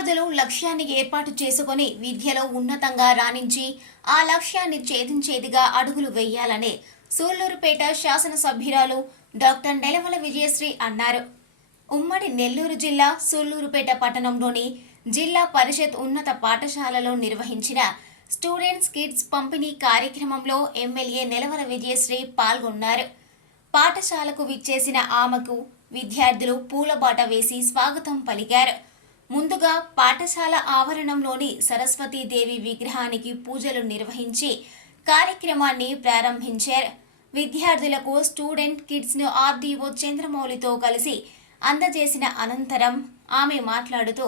విద్యార్థులు లక్ష్యాన్ని ఏర్పాటు చేసుకుని విద్యలో ఉన్నతంగా రాణించి ఆ లక్ష్యాన్ని ఛేదించేదిగా అడుగులు వేయాలని సూళ్లూరుపేట శాసనసభ్యురాలు డాక్టర్ నెలవల విజయశ్రీ అన్నారు ఉమ్మడి నెల్లూరు జిల్లా సూళ్లూరుపేట పట్టణంలోని జిల్లా పరిషత్ ఉన్నత పాఠశాలలో నిర్వహించిన స్టూడెంట్స్ కిడ్స్ పంపిణీ కార్యక్రమంలో ఎమ్మెల్యే నెలవల విజయశ్రీ పాల్గొన్నారు పాఠశాలకు విచ్చేసిన ఆమెకు విద్యార్థులు పూలబాట వేసి స్వాగతం పలికారు ముందుగా పాఠశాల ఆవరణంలోని సరస్వతీదేవి విగ్రహానికి పూజలు నిర్వహించి కార్యక్రమాన్ని ప్రారంభించారు విద్యార్థులకు స్టూడెంట్ కిడ్స్ను ఆర్డీఓ చంద్రమౌళితో కలిసి అందజేసిన అనంతరం ఆమె మాట్లాడుతూ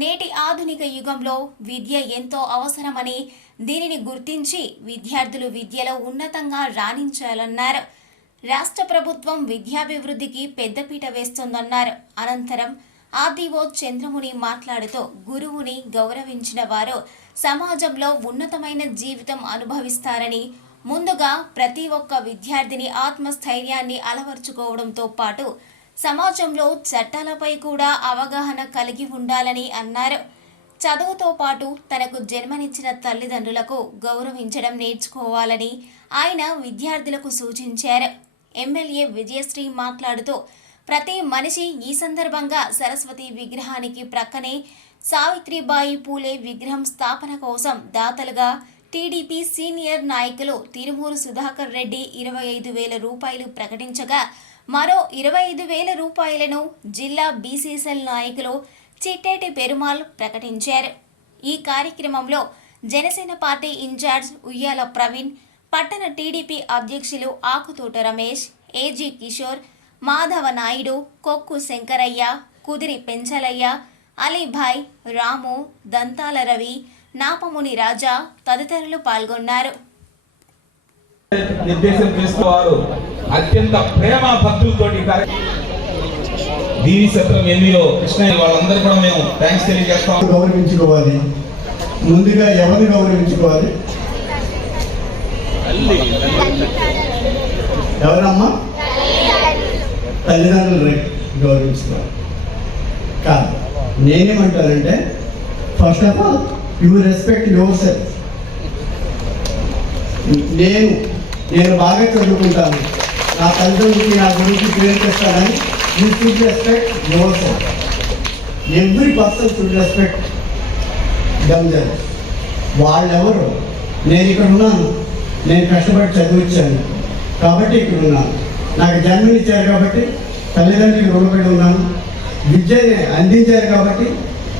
నేటి ఆధునిక యుగంలో విద్య ఎంతో అవసరమని దీనిని గుర్తించి విద్యార్థులు విద్యలో ఉన్నతంగా రాణించాలన్నారు రాష్ట్ర ప్రభుత్వం విద్యాభివృద్ధికి పెద్దపీట వేస్తుందన్నారు అనంతరం ఆర్డీఓ చంద్రముని మాట్లాడుతూ గురువుని గౌరవించిన వారు సమాజంలో ఉన్నతమైన జీవితం అనుభవిస్తారని ముందుగా ప్రతి ఒక్క విద్యార్థిని ఆత్మస్థైర్యాన్ని అలవర్చుకోవడంతో పాటు సమాజంలో చట్టాలపై కూడా అవగాహన కలిగి ఉండాలని అన్నారు చదువుతో పాటు తనకు జన్మనిచ్చిన తల్లిదండ్రులకు గౌరవించడం నేర్చుకోవాలని ఆయన విద్యార్థులకు సూచించారు ఎమ్మెల్యే విజయశ్రీ మాట్లాడుతూ ప్రతి మనిషి ఈ సందర్భంగా సరస్వతి విగ్రహానికి ప్రక్కనే సావిత్రిబాయి పూలే విగ్రహం స్థాపన కోసం దాతలుగా టీడీపీ సీనియర్ నాయకులు తిరుమూరు సుధాకర్ రెడ్డి ఇరవై ఐదు వేల రూపాయలు ప్రకటించగా మరో ఇరవై ఐదు వేల రూపాయలను జిల్లా బీసీసీఎల్ నాయకులు చిట్టేటి పెరుమాల్ ప్రకటించారు ఈ కార్యక్రమంలో జనసేన పార్టీ ఇన్ఛార్జ్ ఉయ్యాల ప్రవీణ్ పట్టణ టీడీపీ అధ్యక్షులు ఆకుతోట రమేష్ ఏజీ కిషోర్ మాధవ నాయుడు కొక్కు శంకరయ్య కుదిరి పెంచలయ్య అలీభాయ్ రాము దంతాల రవి నాపముని రాజా తదితరులు పాల్గొన్నారు అత్యంత ప్రేమ సత్రం ఎన్నిలో కృష్ణ వాళ్ళందరూ కూడా మేము థ్యాంక్స్ తెలియజేస్తాం గౌరవించుకోవాలి ముందుగా ఎవరిని గౌరవించుకోవాలి ఎవరమ్మా తల్లిదండ్రులు గౌరవిస్తున్నారు కాదు నేనేమంటానంటే first of all you respect yourself నేను నేను బాగా చదువుకుంటాను నా తల్లిదండ్రులకి నా గురించి క్లియర్ చేస్తానని you should respect yourself every person should respect దమ్జన్ వాళ్ళెవరు నేను ఇక్కడ ఉన్నాను నేను కష్టపడి చదివించాను కాబట్టి ఇక్కడ ఉన్నాను నాకు జన్మనిచ్చారు కాబట్టి తల్లిదండ్రులకు రుణపడి ఉన్నాను విద్యని అందించారు కాబట్టి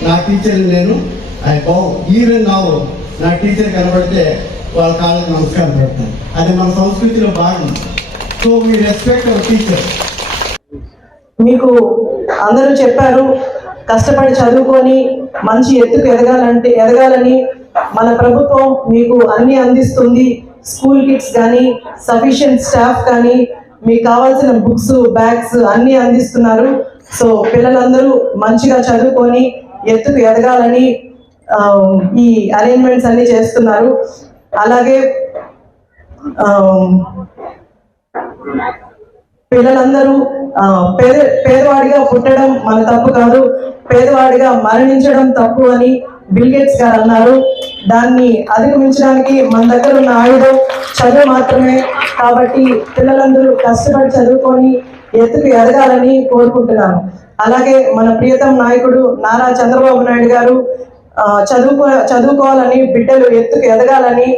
నా టీచర్ని నేను ఐ బౌ ఈవెన్ నా నా టీచర్ కనబడితే వాళ్ళ కాళ్ళకి నమస్కారం పెడతాను అది మన సంస్కృతిలో భాగం so we respect our teacher మీకు అందరూ చెప్పారు కష్టపడి చదువుకొని మంచి ఎత్తుకు ఎదగాలంటే ఎదగాలని మన ప్రభుత్వం మీకు అన్ని అందిస్తుంది స్కూల్ కిట్స్ కానీ సఫిషియెంట్ స్టాఫ్ కానీ మీకు కావాల్సిన బుక్స్ బ్యాగ్స్ అన్నీ అందిస్తున్నారు సో పిల్లలందరూ మంచిగా చదువుకొని ఎత్తుకు ఎదగాలని ఈ అరేంజ్మెంట్స్ అన్ని చేస్తున్నారు అలాగే పిల్లలందరూ పేద పేదవాడిగా పుట్టడం మన తప్పు కాదు పేదవాడిగా మరణించడం తప్పు అని బిల్గేట్స్ గారు అన్నారు దాన్ని అధిగమించడానికి మన దగ్గర ఉన్న ఆయుధం చదువు మాత్రమే కాబట్టి పిల్లలందరూ కష్టపడి చదువుకొని ఎత్తుకు ఎదగాలని కోరుకుంటున్నాను అలాగే మన ప్రియతమ నాయకుడు నారా చంద్రబాబు నాయుడు గారు చదువుకో చదువుకోవాలని బిడ్డలు ఎత్తుకు ఎదగాలని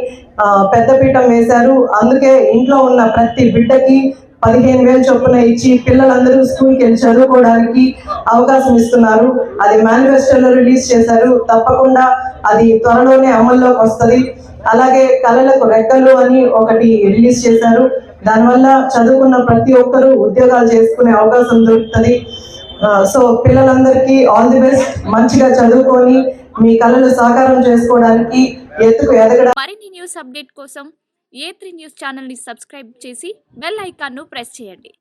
పెద్దపీఠం వేశారు అందుకే ఇంట్లో ఉన్న ప్రతి బిడ్డకి పదిహేను వేలు చొప్పున ఇచ్చి పిల్లలందరూ స్కూల్కి వెళ్ళి చదువుకోవడానికి అవకాశం ఇస్తున్నారు అది మేనిఫెస్టోలో రిలీజ్ చేశారు తప్పకుండా అది త్వరలోనే అమల్లోకి వస్తుంది అలాగే కళలకు రెక్కలు అని ఒకటి రిలీజ్ చేశారు దానివల్ల చదువుకున్న ప్రతి ఒక్కరూ ఉద్యోగాలు చేసుకునే అవకాశం దొరుకుతుంది సో పిల్లలందరికీ ఆల్ ది బెస్ట్ మంచిగా చదువుకొని మీ కళలు సాకారం చేసుకోవడానికి ఎత్తుకు ఎదగడం న్యూస్ అప్డేట్ కోసం ఏ త్రీ న్యూస్ ఛానల్ని సబ్స్క్రైబ్ చేసి బెల్ ను ప్రెస్ చేయండి